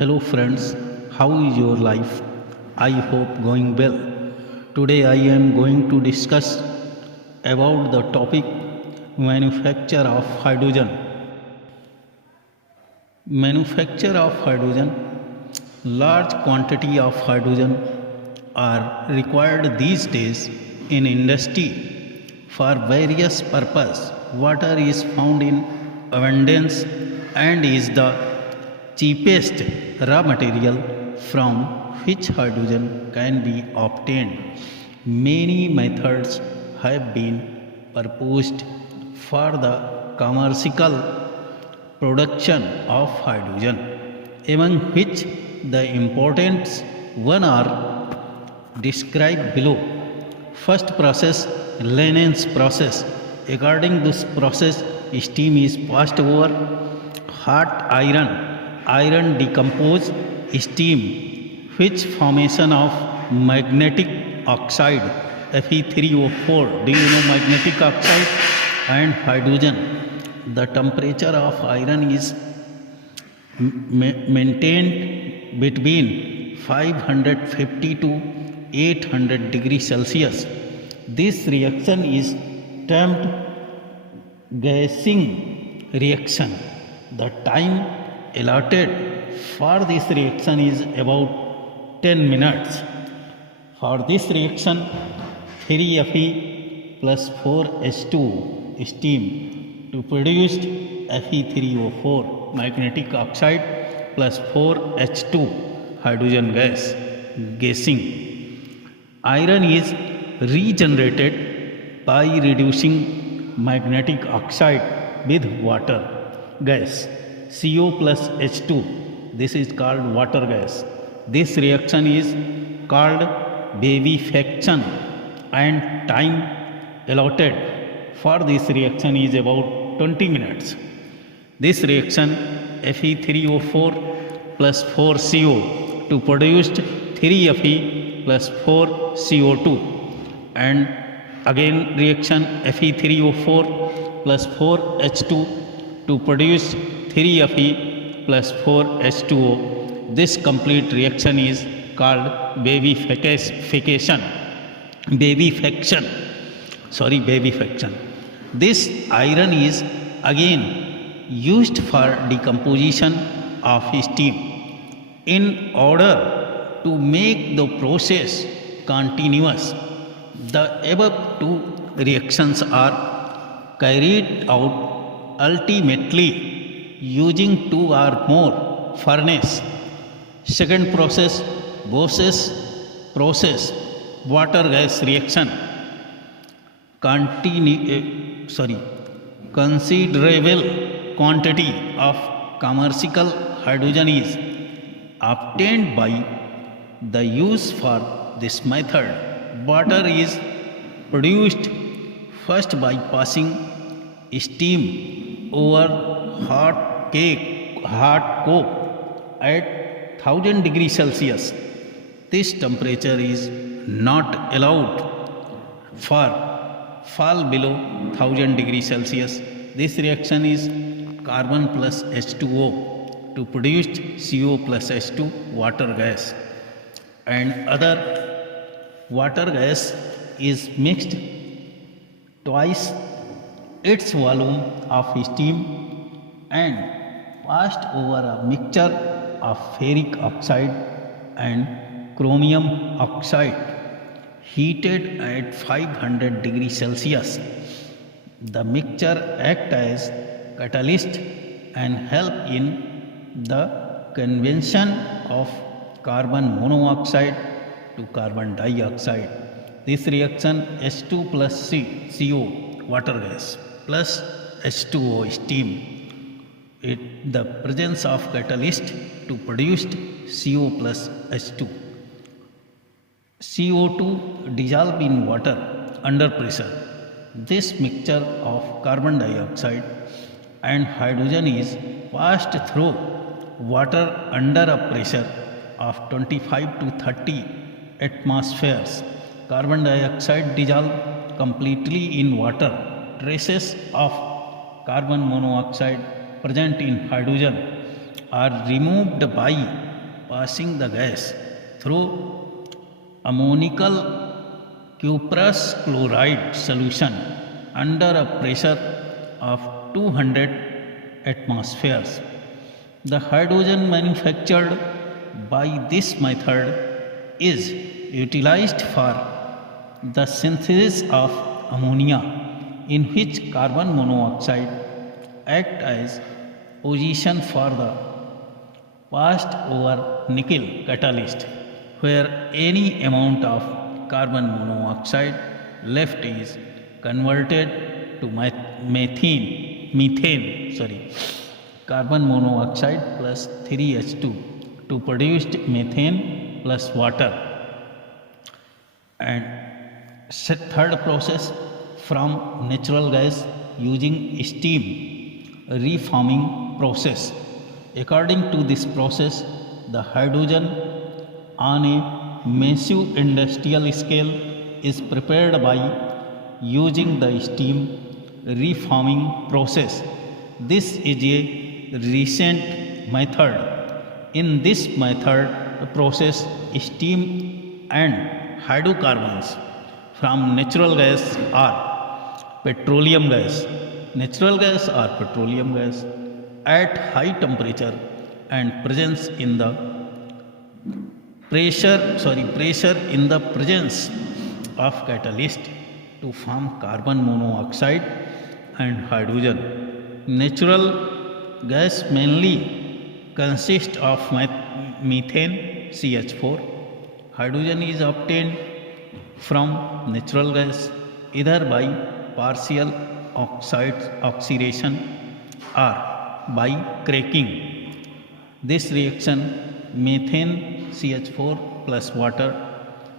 Hello friends, how is your life? I hope going well. Today I am going to discuss about the topic manufacture of hydrogen. Manufacture of hydrogen. Large quantity of hydrogen are required these days in industry for various purpose. Water is found in abundance and is the cheapest raw material from which hydrogen can be obtained. Many methods have been proposed for the commercial production of hydrogen, among which the important one are described below. First process, Lennon's process. According to this process, steam is passed over hot iron. Iron decompose steam, which formation of magnetic oxide Fe3O4. Do you know magnetic oxide and hydrogen? The temperature of iron is maintained between 550 to 800 degrees Celsius. This reaction is termed gassing reaction. The time allotted for this reaction is about 10 minutes. For this reaction, 3Fe plus 4H2 steam to produce Fe3O4 magnetic oxide plus 4H2 hydrogen gas gassing. Iron is regenerated by reducing magnetic oxide with water gas CO plus H2. This is called water gas. This reaction is called bevifaction and time allotted for this reaction is about 20 minutes. This reaction Fe3O4 plus 4CO to produce 3Fe plus 4CO2 and again reaction Fe3O4 plus 4H2 to produce 3Fe plus 4H2O. This complete reaction is called bevifaction. This iron is again used for decomposition of steam. In order to make the process continuous, the above two reactions are carried out ultimately using two or more furnace. Second process, Bosse's process, water gas reaction. Considerable quantity of commercial hydrogen is obtained by the use for this method. Water is produced first by passing steam over hot coke at 1000 degrees Celsius. This temperature is not allowed for fall below 1000 degrees Celsius. This reaction is carbon plus H2O to produce CO plus H2 water gas, and other water gas is mixed twice its volume of steam and passed over a mixture of ferric oxide and chromium oxide heated at 500 degrees Celsius. The mixture acts as catalyst and help in the conversion of carbon monoxide to carbon dioxide. This reaction H2 plus CO water gas plus H2O steam, the presence of catalyst to produce CO plus H2. CO2 dissolve in water under pressure. This mixture of carbon dioxide and hydrogen is passed through water under a pressure of 25 to 30 atmospheres. Carbon dioxide dissolve completely in water. Traces of carbon monoxide present in hydrogen are removed by passing the gas through ammonical cuprous chloride solution under a pressure of 200 atmospheres. The hydrogen manufactured by this method is utilized for the synthesis of ammonia, in which carbon monoxide act as position for the passed over nickel catalyst, where any amount of carbon monoxide left is converted to carbon monoxide plus 3H2 to produce methane plus water. And third process, from natural gas using steam reforming process. According to this process, the hydrogen on a massive industrial scale is prepared by using the steam reforming process. This is a recent method. In this method process, steam and hydrocarbons from natural gas or petroleum gas, at high temperature and presence in the pressure in the presence of catalyst to form carbon monoxide and hydrogen. Natural gas mainly consists of methane CH4. Hydrogen is obtained from natural gas either by partial oxidation or by cracking. This reaction, methane CH4 plus water,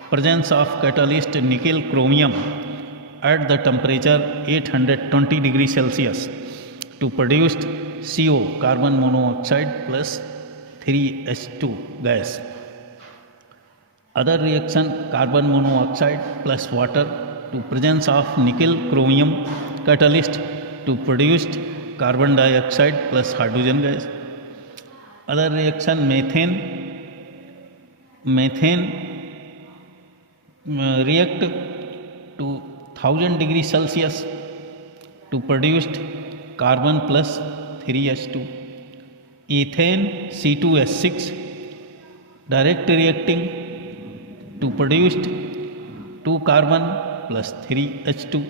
presence of catalyst nickel chromium at the temperature 820 degrees Celsius to produce CO, carbon monoxide plus 3H2 gas. Other reaction, carbon monoxide plus water to presence of nickel chromium catalyst to produce carbon dioxide plus hydrogen gas. Other reaction, methane react to 1000 degrees Celsius to produce carbon plus 3H2. Ethane C2H6 direct reacting to produce 2 carbon plus 3H2.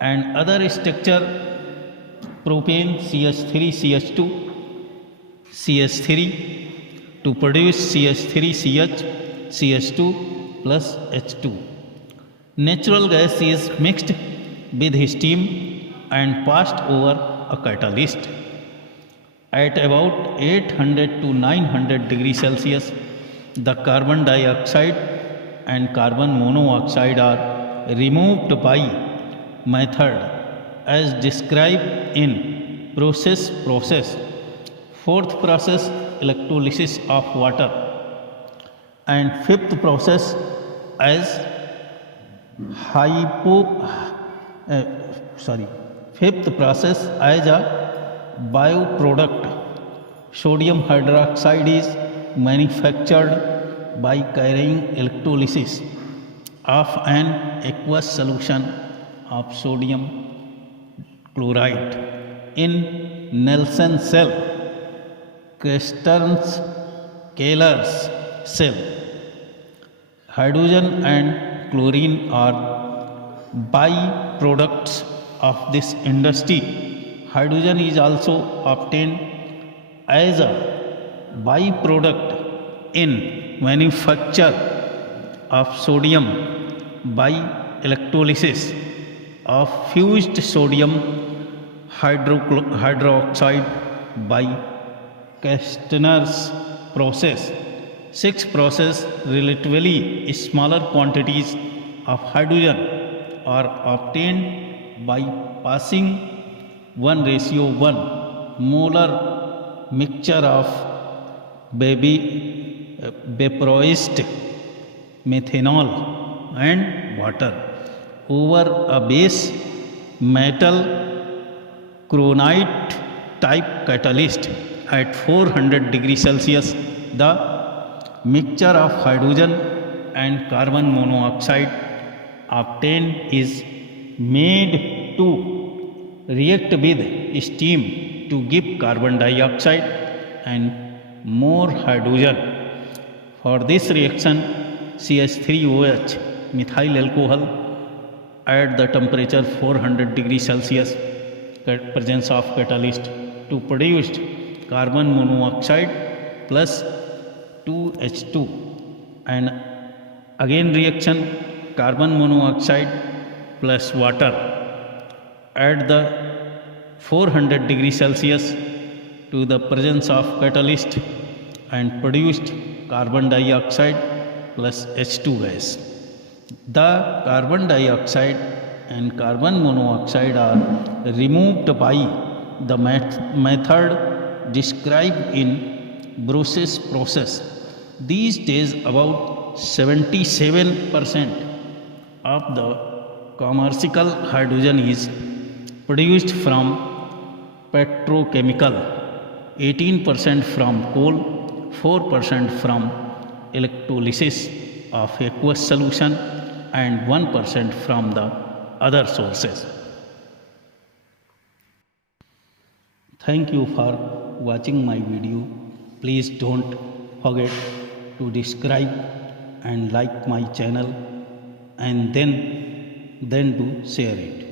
And other structure, propane CH3CH2 to produce CH3CH CH2 plus H2. Natural gas is mixed with steam and passed over a catalyst at about 800 to 900 degrees Celsius. The carbon dioxide and carbon monoxide are removed by method as described in process. Fourth process, electrolysis of water. And fifth process as a bioproduct. Sodium hydroxide is manufactured by carrying electrolysis of an aqueous solution of sodium chloride in Nelson cell, Kester's-Keller's cell. Hydrogen and chlorine are byproducts of this industry. Hydrogen is also obtained as a byproduct in manufacture of sodium by electrolysis of fused sodium hydroxide by Kester's process. Sixth process, relatively smaller quantities of hydrogen are obtained by passing 1:1 molar mixture of vaporized methanol and water over a base metal chromite type catalyst at 400 degrees Celsius the mixture of hydrogen and carbon monoxide obtained is made to react with steam to give carbon dioxide and more hydrogen. For this reaction, CH3OH methyl alcohol at the temperature 400 degrees Celsius, presence of catalyst, to produce carbon monoxide plus 2H2, and again reaction carbon monoxide plus water at the 400 degrees Celsius to the presence of catalyst and produced carbon dioxide plus H2 gas. The carbon dioxide and carbon monoxide are removed by the method described in Brosse's process. These days about 77% of the commercial hydrogen is produced from petrochemical, 18% from coal, 4% from electrolysis of aqueous solution, and 1% from the other sources. Thank you for watching my video. Please don't forget to subscribe and like my channel, and then do share it.